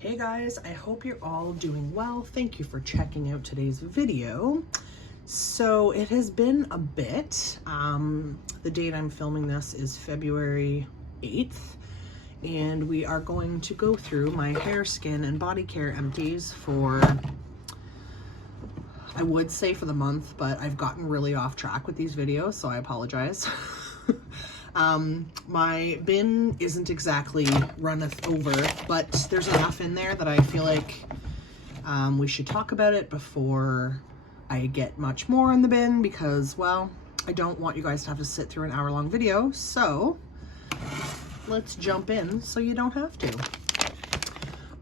Hey guys, I hope you're all doing well. Thank you for checking out today's video. So it has been a bit. The date I'm filming this is February 8th, and we are going to go through my hair, skin, and body care empties for, I would say for the month, but I've gotten really off track with these videos, so I apologize. My bin isn't exactly runneth over, but there's enough in there that I feel like we should talk about it before I get much more in the bin, because, well, I don't want you guys to have to sit through an hour-long video, so let's jump in so you don't have to.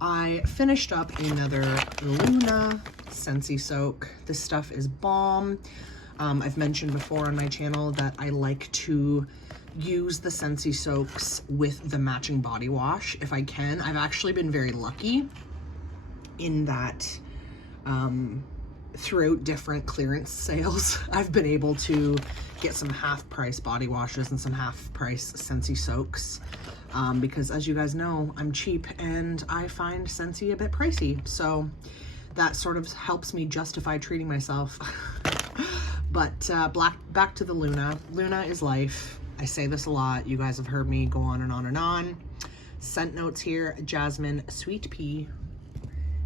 I finished up another Luna Scentsy soak. This stuff is bomb. I've mentioned before on my channel that I like to use the Scentsy soaks with the matching body wash if I can. I've actually been very lucky in that throughout different clearance sales, I've been able to get some half-price body washes and some half-price Scentsy soaks because, as you guys know, I'm cheap and I find Scentsy a bit pricey, so that sort of helps me justify treating myself. But back to the Luna. Luna is life. I say this a lot. You guys have heard me go on and on and on. Scent notes here: jasmine, sweet pea,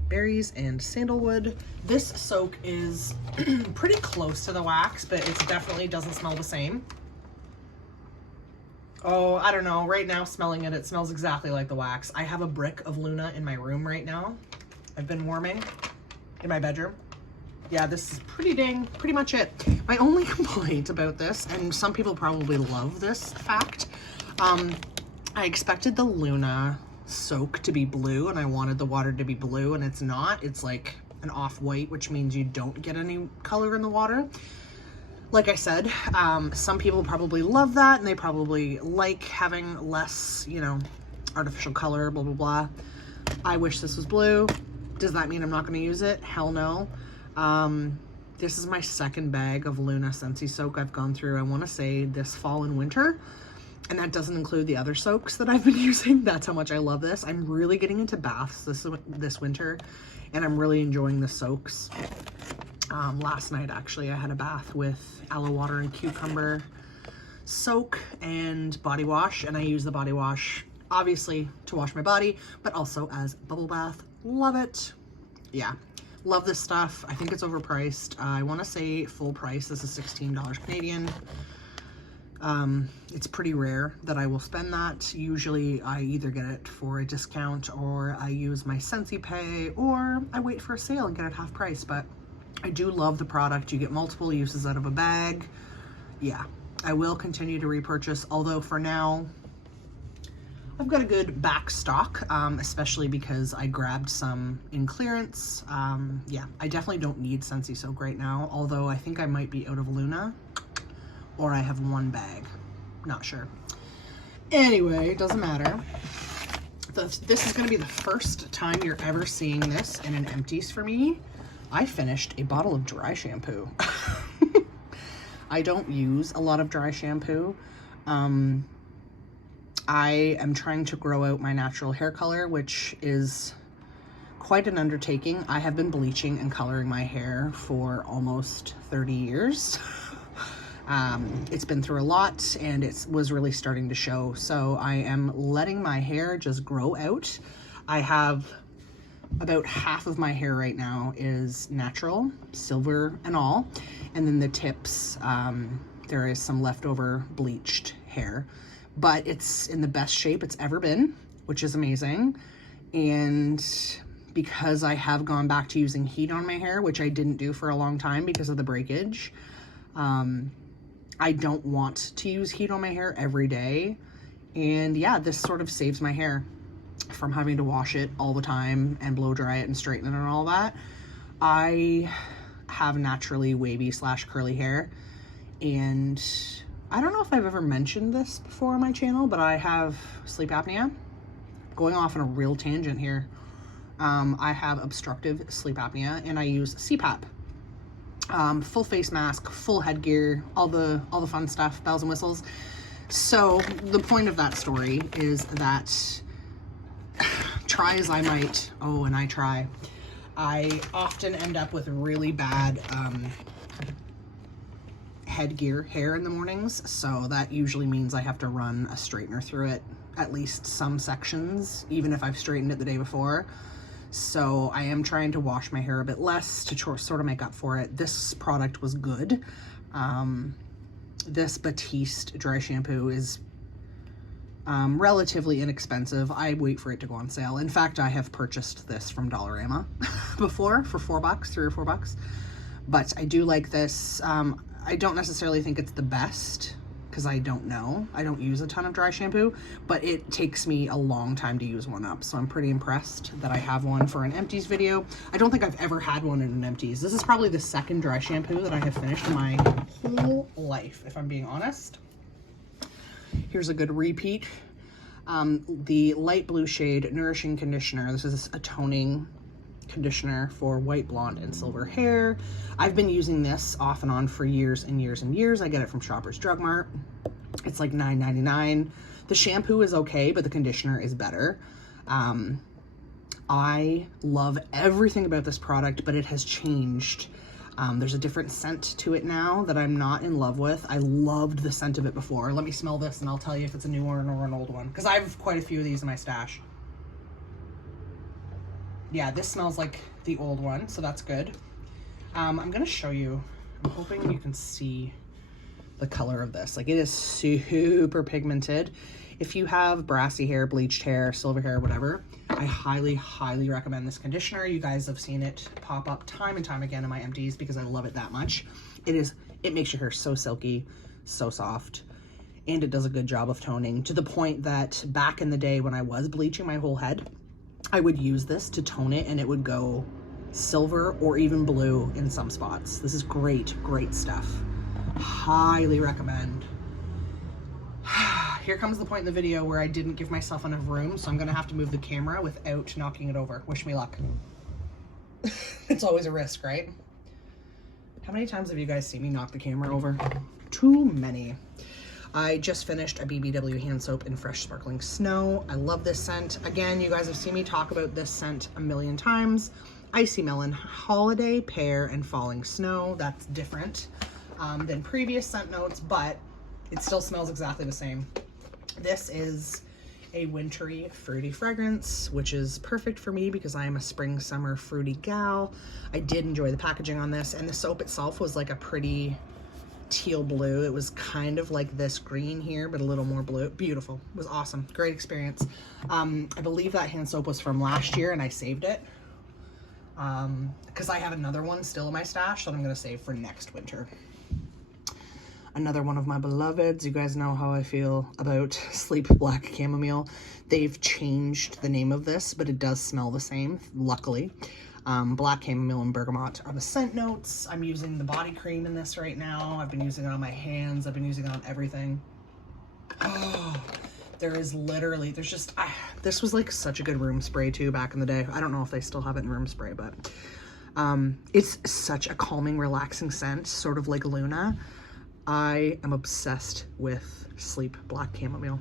berries, and sandalwood. This soak is pretty close to the wax, but it definitely doesn't smell the same. Oh, I don't know. Right now, smelling it, it smells exactly like the wax. I have a brick of Luna in my room right now. I've been warming in my bedroom. Yeah, this is pretty much it. My only complaint about this, and some people probably love this fact, I expected the Luna soak to be blue, and I wanted the water to be blue, and it's not. It's like an off-white, which means you don't get any color in the water. Like I said, some people probably love that, and they probably like having less, you know, artificial color, blah, blah, blah. I wish this was blue. Does that mean I'm not going to use it? Hell no. This is my second bag of Luna Scentsy soak I've gone through, I want to say, this fall and winter, and that doesn't include the other soaks that I've been using. That's how much I love this. I'm really getting into baths this winter, and I'm really enjoying the soaks. Last night, actually, I had a bath with aloe water and cucumber soak and body wash, and I use the body wash, obviously, to wash my body, but also as bubble bath. Love it. Yeah. Love this stuff. I think it's overpriced. I want to say full price. This is $16 Canadian. It's pretty rare that I will spend that. Usually I either get it for a discount, or I use my Scentsy Pay, or I wait for a sale and get it half price. But I do love the product. You get multiple uses out of a bag. Yeah, I will continue to repurchase, although for now I've got a good back stock, especially because I grabbed some in clearance. Yeah, I definitely don't need Scentsy soak right now, although I think I might be out of Luna, or I have one bag. Not sure. Anyway, it doesn't matter. This is going to be the first time you're ever seeing this in an Empties for me. I finished a bottle of dry shampoo. I don't use a lot of dry shampoo. I am trying to grow out my natural hair color, which is quite an undertaking. I have been bleaching and coloring my hair for almost 30 years. It's been through a lot, and it was really starting to show. So I am letting my hair just grow out. I have about half of my hair right now is natural, silver and all. And then the tips, there is some leftover bleached hair. But it's in the best shape it's ever been, which is amazing. And because I have gone back to using heat on my hair, which I didn't do for a long time because of the breakage, I don't want to use heat on my hair every day. And yeah, this sort of saves my hair from having to wash it all the time and blow dry it and straighten it and all that. I have naturally wavy / curly hair, and I don't know if I've ever mentioned this before on my channel, but I have sleep apnea. Going off on a real tangent here. I have obstructive sleep apnea, and I use CPAP. Full face mask, full headgear, all the fun stuff, bells and whistles. So the point of that story is that try as I might, oh, and I try, I often end up with really bad headgear hair in the mornings, so that usually means I have to run a straightener through it, at least some sections, even if I've straightened it the day before. So I am trying to wash my hair a bit less to sort of make up for it. This product was good. This Batiste Dry Shampoo is relatively inexpensive. I wait for it to go on sale. In fact, I have purchased this from Dollarama before for $4, $3 or $4. But I do like this. I don't necessarily think it's the best because I don't know. I don't use a ton of dry shampoo, but it takes me a long time to use one up. So I'm pretty impressed that I have one for an Empties video. I don't think I've ever had one in an Empties. This is probably the second dry shampoo that I have finished in my whole life, if I'm being honest. Here's a good repeat. The light blue shade Nourishing conditioner. This is a toning conditioner for white, blonde, and silver hair. I've been using this off and on for years and years and years. I get it from Shoppers Drug Mart. It's like $9.99. The shampoo is okay, but the conditioner is better. I love everything about this product, but it has changed. There's a different scent to it now that I'm not in love with. I loved the scent of it before. Let me smell this and I'll tell you if it's a new one or an old one, because I have quite a few of these in my stash. Yeah, this smells like the old one, so that's good. I'm gonna show you. I'm hoping you can see the color of this. Like, it is super pigmented. If you have brassy hair, bleached hair, silver hair, whatever, I highly, highly recommend this conditioner. You guys have seen it pop up time and time again in my Empties because I love it that much. It makes your hair so silky, so soft, and it does a good job of toning, to the point that back in the day when I was bleaching my whole head, I would use this to tone it and it would go silver or even blue in some spots. This is great, great stuff. Highly recommend. Here comes the point in the video where I didn't give myself enough room, so I'm gonna have to move the camera without knocking it over. Wish me luck. It's always a risk, right? How many times have you guys seen me knock the camera over? Too many. I just finished a BBW hand soap in Fresh Sparkling Snow. I love this scent. Again, you guys have seen me talk about this scent a million times. Icy Melon, Holiday, Pear, and Falling Snow. That's different than previous scent notes, but it still smells exactly the same. This is a wintry, fruity fragrance, which is perfect for me because I am a spring, summer, fruity gal. I did enjoy the packaging on this, and the soap itself was like a pretty teal blue. It was kind of like this green here, but a little more blue. Beautiful. It was awesome. Great experience. I believe that hand soap was from last year and I saved it because I have another one still in my stash that I'm going to save for next winter. Another one of my beloveds. You guys know how I feel about Sleep Black Chamomile. They've changed the name of this, but it does smell the same, luckily. Black chamomile and bergamot are the scent notes. I'm using the body cream in this right now. I've been using it on my hands. I've been using it on everything. Oh, there's just, this was like such a good room spray too back in the day. I don't know if they still have it in room spray, but it's such a calming, relaxing scent, sort of like Luna. I am obsessed with Sleep Black Chamomile.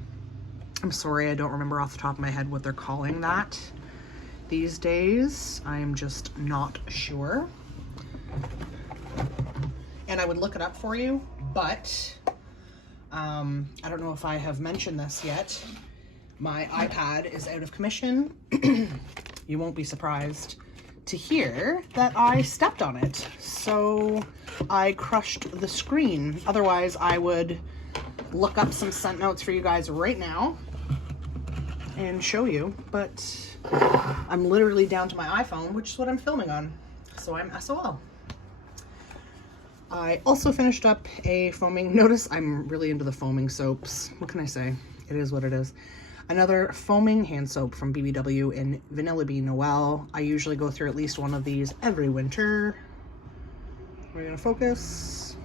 I'm sorry, I don't remember off the top of my head what they're calling that these days. I am just not sure. And I would look it up for you, but I don't know if I have mentioned this yet. My iPad is out of commission. You won't be surprised to hear that I stepped on it. So I crushed the screen. Otherwise, I would look up some scent notes for you guys right now and show you, but I'm literally down to my iPhone, which is what I'm filming on, so I'm SOL. I also finished up a foaming, notice I'm really into the foaming soaps. What can I say? It is what it is. Another foaming hand soap from BBW in Vanilla Bean Noel. I usually go through at least one of these every winter. We're gonna focus.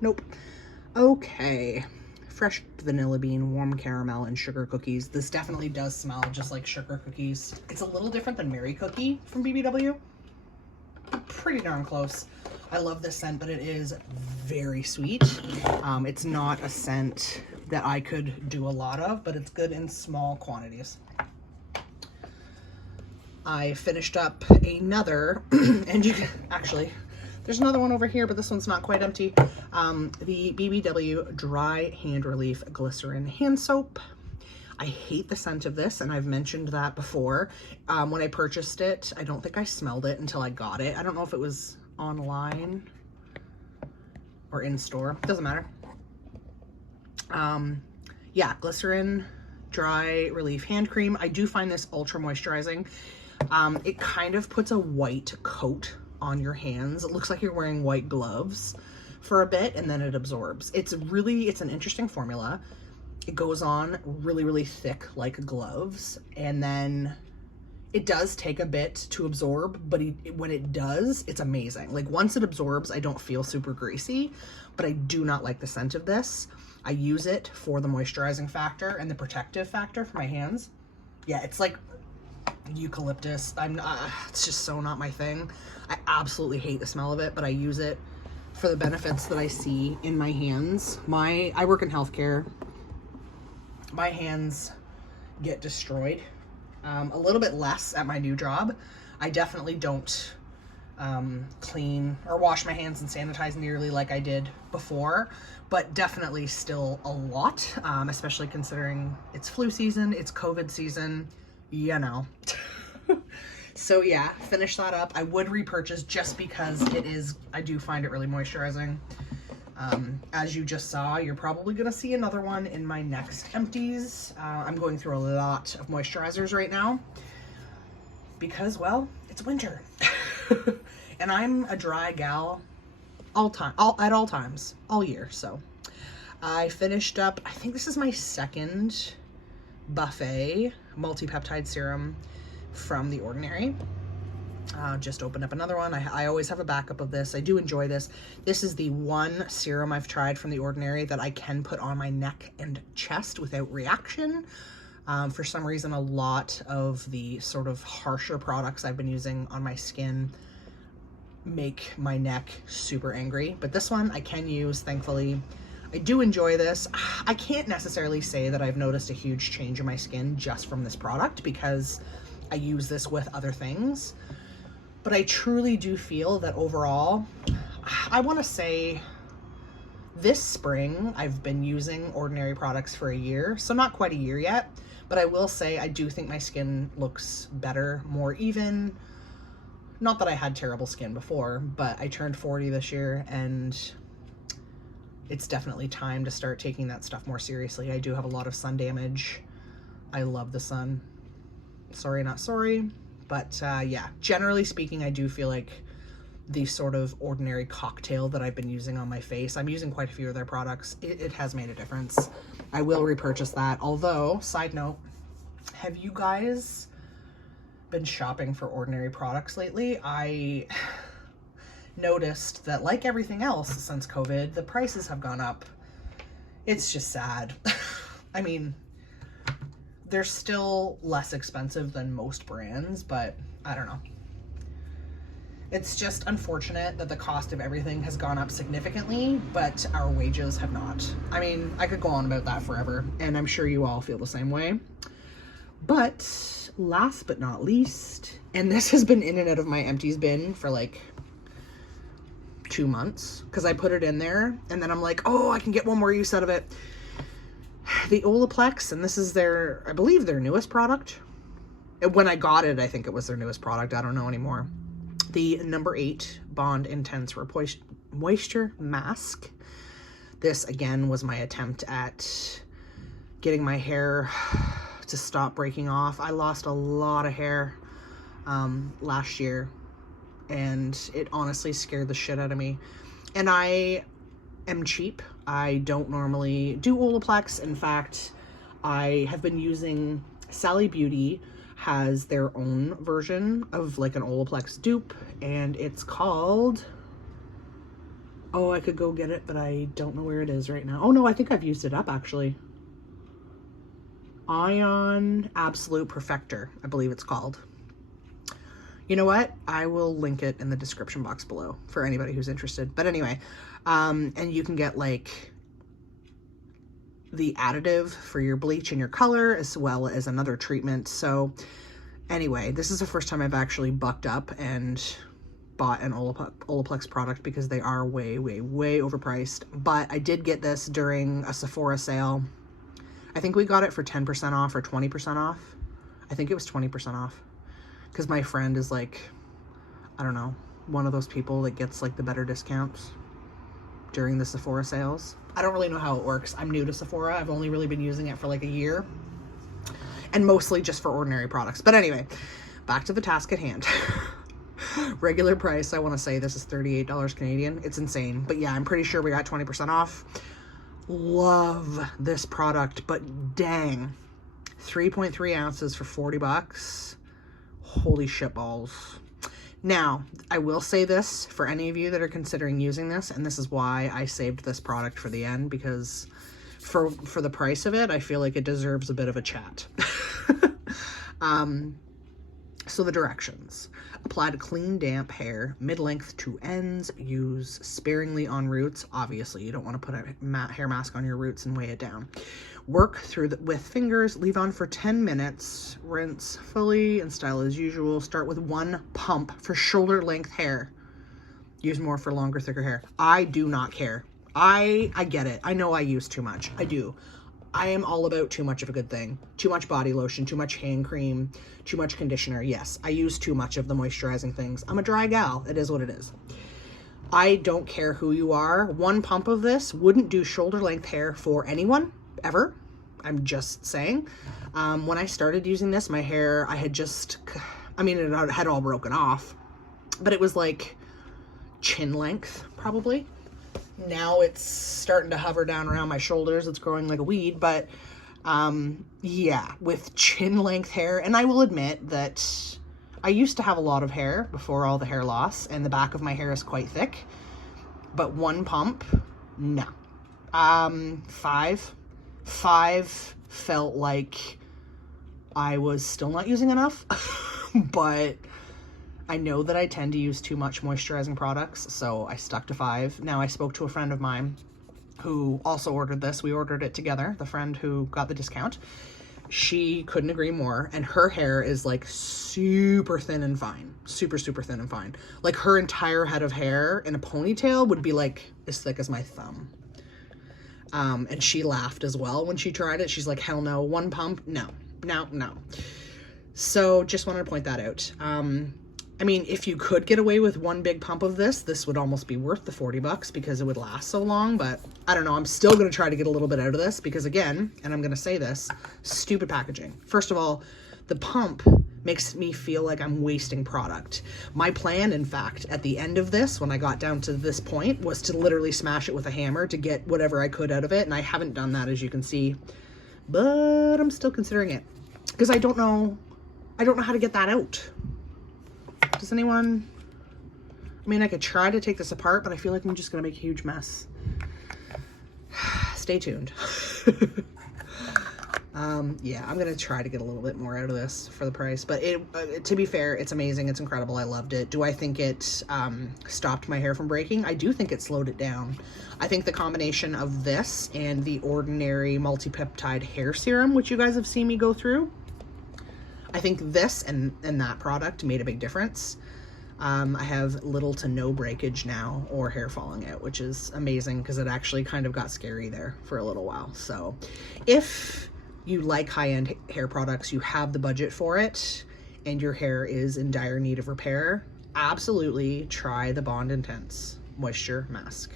Nope. Okay. Fresh vanilla bean, warm caramel, and sugar cookies. This definitely does smell just like sugar cookies. It's a little different than Mary Cookie from BBW. Pretty darn close. I love this scent, but it is very sweet. It's not a scent that I could do a lot of, but it's good in small quantities. I finished up another, and you can actually, there's another one over here, but this one's not quite empty. The BBW Dry Hand Relief Glycerin Hand Soap. I hate the scent of this, and I've mentioned that before. When I purchased it, I don't think I smelled it until I got it. I don't know if it was online or in store. Doesn't matter. Yeah, Glycerin Dry Relief Hand Cream. I do find this ultra moisturizing. It kind of puts a white coat on your hands. It looks like you're wearing white gloves for a bit, and then it absorbs. It's an interesting formula. It goes on really, really thick like gloves, and then it does take a bit to absorb, but when it does, it's amazing. Like once it absorbs, I don't feel super greasy, but I do not like the scent of this. I use it for the moisturizing factor and the protective factor for my hands. Yeah, it's like eucalyptus. It's just so not my thing. I absolutely hate the smell of it, but I use it for the benefits that I see in my hands. I work in healthcare. My hands get destroyed a little bit less at my new job. I definitely don't clean or wash my hands and sanitize nearly like I did before, but definitely still a lot, especially considering it's flu season, it's COVID season, you know. So yeah, finish that up. I would repurchase just because I do find it really moisturizing. As you just saw, you're probably gonna see another one in my next empties. I'm going through a lot of moisturizers right now because, well, it's winter. And I'm a dry gal at all times, all year. So I finished up, I think this is my second buffet multi-peptide serum from The Ordinary. Just opened up another one. I always have a backup of this. I do enjoy this. This is the one serum I've tried from The Ordinary that I can put on my neck and chest without reaction. For some reason, a lot of the sort of harsher products I've been using on my skin make my neck super angry, but this one I can use, thankfully. I do enjoy this. I can't necessarily say that I've noticed a huge change in my skin just from this product because I use this with other things, but I truly do feel that overall, I want to say this spring I've been using Ordinary products for a year, so not quite a year yet, but I will say I do think my skin looks better, more even. Not that I had terrible skin before, but I turned 40 this year, and it's definitely time to start taking that stuff more seriously. I do have a lot of sun damage. I love the sun. Sorry, not sorry. But yeah, generally speaking, I do feel like the sort of Ordinary cocktail that I've been using on my face, I'm using quite a few of their products. It has made a difference. I will repurchase that. Although, side note, have you guys been shopping for Ordinary products lately? I noticed that, like everything else since COVID, the prices have gone up. It's just sad. I mean, they're still less expensive than most brands, but I don't know. It's just unfortunate that the cost of everything has gone up significantly, but our wages have not. I mean, I could go on about that forever, and I'm sure you all feel the same way. But last but not least, and this has been in and out of my empties bin for like 2 months, because I put it in there and then I'm like, oh, I can get one more use out of it. The Olaplex, and this is their, I believe, their newest product. When I got it, I think it was their newest product. I don't know anymore. The number 8 Bond Intense Moisture Mask. This, again, was my attempt at getting my hair to stop breaking off. I lost a lot of hair last year, and it honestly scared the shit out of me. And I am cheap. I don't normally do Olaplex. In fact, I have been using Sally Beauty has their own version of like an Olaplex dupe, and it's called, oh, I could go get it, but I don't know where it is right now. Oh no, I think I've used it up actually. Ion Absolute Perfector, I believe it's called. You know what? I will link it in the description box below for anybody who's interested. But anyway, and you can get like the additive for your bleach and your color, as well as another treatment. So anyway, this is the first time I've actually bucked up and bought an Olaplex product, because they are way overpriced. But I did get this during a Sephora sale. I think we got it for 10% off or 20% off. I think it was 20% off, because my friend is like, I don't know, one of those people that gets like the better discounts during the Sephora sales. I don't really know how it works. I'm new to Sephora. I've only really been using it for like a year, and mostly just for ordinary products. But anyway, back to the task at hand. Regular price, I want to say this is $38 Canadian. It's insane. But yeah, I'm pretty sure we got 20% off. Love this product, but dang, 3.3 ounces for 40 bucks. Holy shit balls. Now, I will say this for any of you that are considering using this, and this is why I saved this product for the end, because for the price of it, I feel like it deserves a bit of a chat. So the directions: apply to clean, damp hair, mid-length to ends, use sparingly on roots. Obviously, you don't want to put a hair mask on your roots and weigh it down. Work through with fingers, leave on for 10 minutes, rinse fully, and style as usual. Start with 1 pump for shoulder length hair. Use more for longer, thicker hair. I do not care. I get it. I know I use too much. I do. I am all about too much of a good thing. Too much body lotion, too much hand cream, too much conditioner. Yes, I use too much of the moisturizing things. I'm a dry gal. It is what it is. I don't care who you are. 1 pump of this wouldn't do shoulder length hair for anyone, ever. I'm just saying. When I started using this, my hair, I had just, I mean, it had all broken off, but it was like chin length, probably. Now it's starting to hover down around my shoulders. It's growing like a weed, but yeah, with chin length hair. And I will admit that I used to have a lot of hair before all the hair loss, and the back of my hair is quite thick, but 1 pump, no. 5 felt like I was still not using enough, but I know that I tend to use too much moisturizing products, so I stuck to 5. Now, I spoke to a friend of mine who also ordered this. We ordered it together, the friend who got the discount. She couldn't agree more, and her hair is like super thin and fine. Super thin and fine. Like her entire head of hair in a ponytail would be like as thick as my thumb. And she laughed as well when she tried it. She's like, hell no, 1 pump? No. So just wanted to point that out. I mean, if you could get away with 1 big pump of this would almost be worth the 40 bucks because it would last so long, but I don't know. I'm still going to try to get a little bit out of this because, again, and I'm going to say this, stupid packaging. First of all, the pump makes me feel like I'm wasting product. My plan, in fact, at the end of this, when I got down to this point, was to literally smash it with a hammer to get whatever I could out of it, and I haven't done that, as you can see, but I'm still considering it because I don't know how to get that out. Does anyone? I mean, I could try to take this apart, but I feel like I'm just gonna make a huge mess. Stay tuned. Yeah, I'm gonna try to get a little bit more out of this for the price, but to be fair, it's amazing. It's incredible. I loved it. Do I think it stopped my hair from breaking? I do think it slowed it down. I think the combination of this and the ordinary Multi-Peptide hair serum, which you guys have seen me go through, I think this and that product made a big difference. I have little to no breakage now or hair falling out, which is amazing because it actually kind of got scary there for a little while. So if you like high-end hair products, you have the budget for it, and your hair is in dire need of repair, absolutely try the Bond Intense Moisture Mask.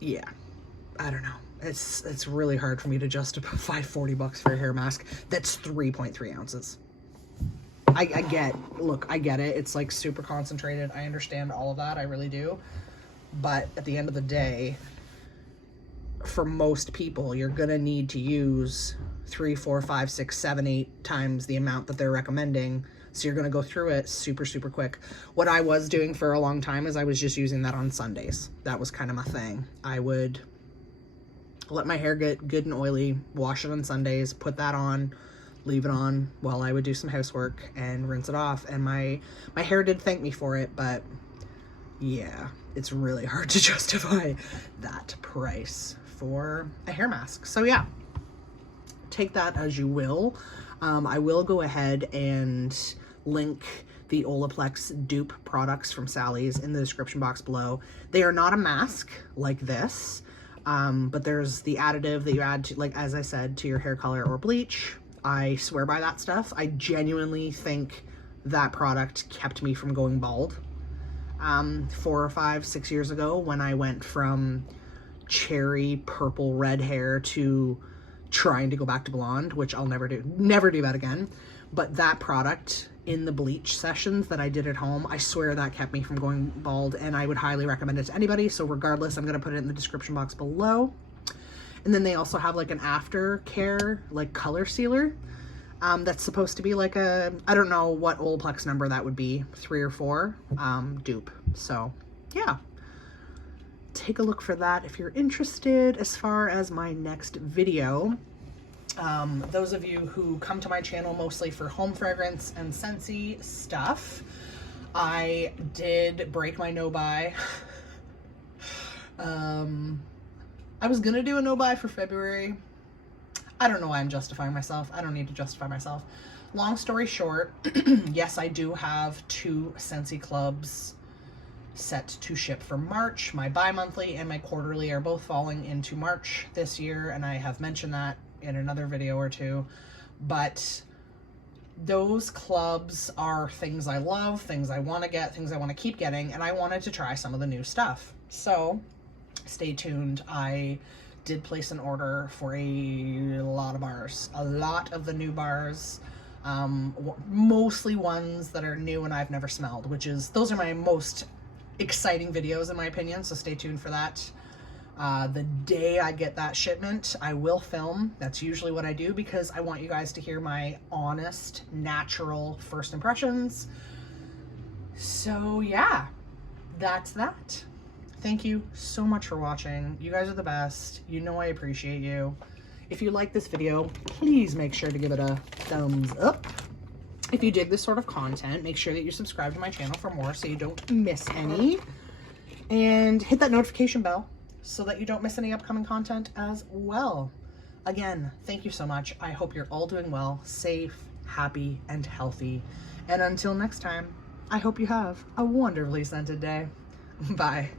Yeah, I don't know. It's really hard for me to justify 40 bucks for a hair mask that's 3.3 ounces. I get it. It's like super concentrated. I understand all of that. I really do. But at the end of the day, for most people, you're gonna need to use 3, 4, 5, 6, 7, 8 times the amount that they're recommending. So you're gonna go through it super quick. What I was doing for a long time is I was just using that on Sundays. That was kind of my thing. I would let my hair get good and oily, wash it on Sundays, put that on, leave it on while I would do some housework and rinse it off. And my hair did thank me for it, but yeah, it's really hard to justify that price for a hair mask. So yeah, take that as you will. I will go ahead and link the Olaplex dupe products from Sally's in the description box below. They are not a mask like this, but there's the additive that you add to, like, as I said, to your hair color or bleach. I swear by that stuff. I genuinely think that product kept me from going bald. 4 or 5, 6 years ago, when I went from cherry purple red hair to trying to go back to blonde, which I'll never do that again. But that product in the bleach sessions that I did at home, I swear that kept me from going bald, and I would highly recommend it to anybody. So regardless, I'm going to put it in the description box below. And then they also have like an aftercare, like color sealer, that's supposed to be like a, I don't know what Olaplex number that would be, 3 or 4, dupe. So yeah, take a look for that if you're interested. As far as my next video, those of you who come to my channel mostly for home fragrance and Scentsy stuff, I did break my no-buy. I was gonna do a no-buy for February. I don't know why I'm justifying myself. I don't need to justify myself. Long story short, yes, I do have 2 Scentsy clubs set to ship for March. My bi-monthly and my quarterly are both falling into March this year, and I have mentioned that in another video or 2. But those clubs are things I love, things I want to get, things I want to keep getting, and I wanted to try some of the new stuff. So stay tuned. I did place an order for a lot of bars, a lot of the new bars, mostly ones that are new and I've never smelled, which is, those are my most exciting videos in my opinion, so stay tuned for that. The day I get that shipment, I will film. That's usually what I do because I want you guys to hear my honest, natural first impressions. So yeah, that's that. Thank you so much for watching. You guys are the best. You know I appreciate you. If you like this video, please make sure to give it a thumbs up. If you dig this sort of content, make sure that you subscribe to my channel for more so you don't miss any. And hit that notification bell so that you don't miss any upcoming content as well. Again, thank you so much. I hope you're all doing well, safe, happy, and healthy. And until next time, I hope you have a wonderfully scented day. Bye.